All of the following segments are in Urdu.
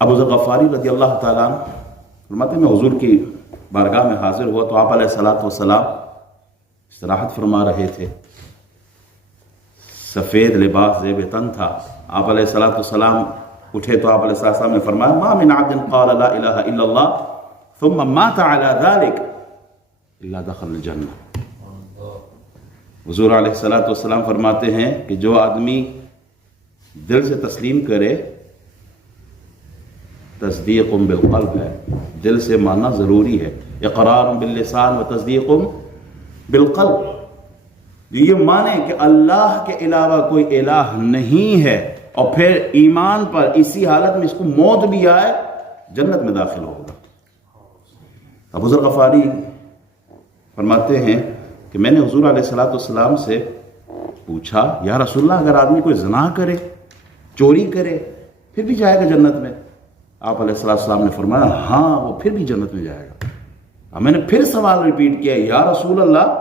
ابو ذر غفاری رضی اللہ تعالیٰ عنہ فرماتے ہیں میں حضور کی بارگاہ میں حاضر ہوا تو آپ علیہ الصلوۃ والسلام استراحت فرما رہے تھے. سفید لباس زیب تن تھا. آپ علیہ الصلوۃ والسلام اٹھے تو آپ علیہ السلام نے فرمایا ما من عبد قال لا الہ الا اللہ ثم مات على ذلك الا دخل الجنہ. حضور علیہ الصلوۃ والسلام فرماتے ہیں کہ جو آدمی دل سے تسلیم کرے، تصدیق بالقلب ہے، دل سے ماننا ضروری ہے، اقرار باللسان و تصدیق بالقلب، یہ مانے کہ اللہ کے علاوہ کوئی الہ نہیں ہے، اور پھر ایمان پر اسی حالت میں اس کو موت بھی آئے جنت میں داخل ہوگا. ابو ذر غفاری فرماتے ہیں کہ میں نے حضور علیہ الصلوۃ والسلام سے پوچھا یا رسول اللہ اگر آدمی کوئی زنا کرے، چوری کرے، پھر بھی جائے گا جنت میں؟ آپ علیہ السلام نے فرمایا ہاں وہ پھر بھی جنت میں جائے گا. میں نے پھر سوال ریپیٹ کیا یا رسول اللہ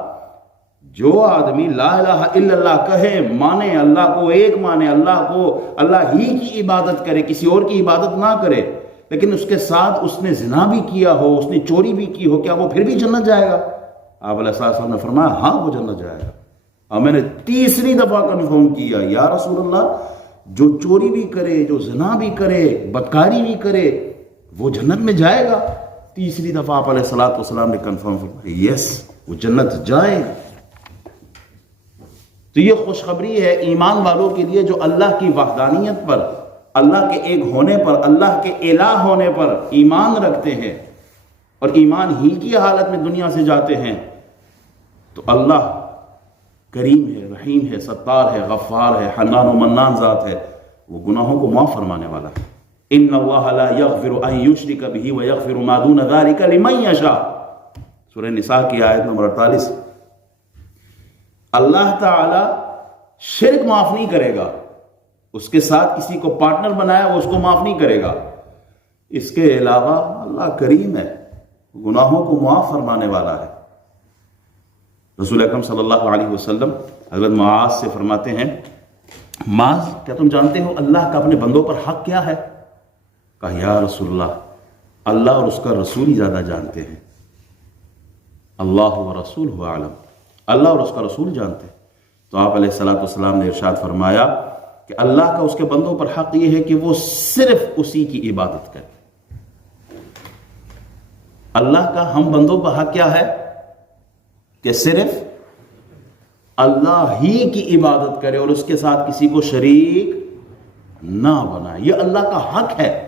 جو آدمی لا الہ الا اللہ کہے، مانے اللہ کو ایک مانے، اللہ ہی کی عبادت کرے، کسی اور کی عبادت نہ کرے، لیکن اس کے ساتھ اس نے زنا بھی کیا ہو، اس نے چوری بھی کی ہو، کیا وہ پھر بھی جنت جائے گا؟ آپ علیہ السلام نے فرمایا ہاں وہ جنت جائے گا. اور میں نے تیسری دفعہ کنفرم کیا یا رسول اللہ جو چوری بھی کرے، جو زنا بھی کرے، بدکاری بھی کرے، وہ جنت میں جائے گا؟ تیسری دفعہ آپ علیہ السلام نے کنفرم فرمایا یس وہ جنت جائے گا. تو یہ خوشخبری ہے ایمان والوں کے لیے جو اللہ کی وحدانیت پر، اللہ کے ایک ہونے پر، اللہ کے الہ ہونے پر ایمان رکھتے ہیں اور ایمان ہی کی حالت میں دنیا سے جاتے ہیں. تو اللہ کریم ہے، رحیم ہے، ستار ہے، غفار ہے، حنان و منان ذات ہے، وہ گناہوں کو معاف فرمانے والا ہے. ان اللہ لا یغفر ان یشرک بہ ویغفر ما دون ذلک لمن یشاء. سورہ نساء کی آیت نمبر 48. اللہ تعالی شرک معاف نہیں کرے گا، اس کے ساتھ کسی کو پارٹنر بنایا وہ اس کو معاف نہیں کرے گا. اس کے علاوہ اللہ کریم ہے، گناہوں کو معاف فرمانے والا ہے. رسول اکرم صلی اللہ علیہ وسلم حضرت معاذ سے فرماتے ہیں معاذ کیا تم جانتے ہو اللہ کا اپنے بندوں پر حق کیا ہے؟ کہا یا رسول اللہ اور اس کا رسول ہی زیادہ جانتے ہیں. اللہ و رسولہ اعلم، اللہ اور اس کا رسول جانتے ہیں. تو آپ علیہ السلام نے ارشاد فرمایا کہ اللہ کا اس کے بندوں پر حق یہ ہے کہ وہ صرف اسی کی عبادت کرے. اللہ کا ہم بندوں پر حق کیا ہے کہ صرف اللہ ہی کی عبادت کرے اور اس کے ساتھ کسی کو شریک نہ بنائے. یہ اللہ کا حق ہے.